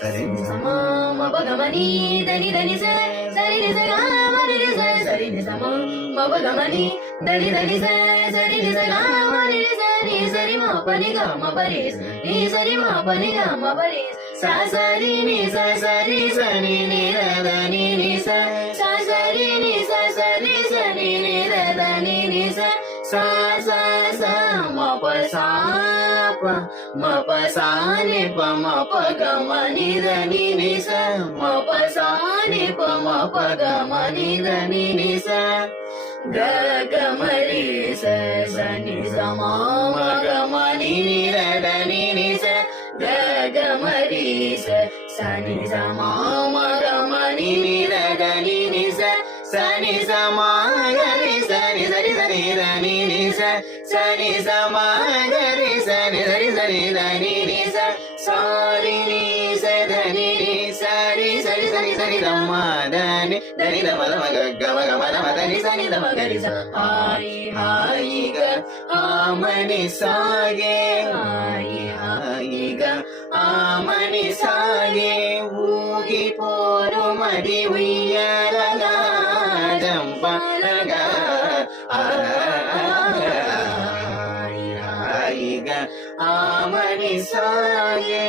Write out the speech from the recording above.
సరి ని స మ ప గ మ ని దని దని స సరి ని స గ మ ని ని స సరి ని స మ ప గ మ ని దని దని స సరి ని స గ మ ని ని స ని సరి మ ప ని గ మ ప రి ని సరి మ ప ని గ మ ప రి స సరి ని స సరి స ని ని ర ద ని ని స స సరి ని స సరి స ని ని ర ద ని ని స సా సా సా మ ప సా ప మ ప సా ని ప మ ప గ మ ని ద ని ని స మ ప సా ని ప మ ప గ మ ని ద ని ని స గ గ మ రి స స ని స మ మ గ మ ని ని ర ద ని ని స గ గ మ రి స స ని స మ మ గ మ ని ని ర ద ని ని స స ని స మ గ రి స ని స రి స ని ద ని ని స స ని స మ గ రి స ని స రి స ని ద ని ని స స రి ని స ద ని ని స రి స రి స ని స ని ద మ ద ని ద ని ద మ ద మ గ గ మ గ మ ద మ ద ని స ని ద మ గ రి స హాయి హాయి గ ఆమని సాగే హాయి హాయి గ ఆమని సాగే ఊగిపోరు మడి ఉయ్యాలగా జంపలగా హాయి హాయి గ ఆమని సాగే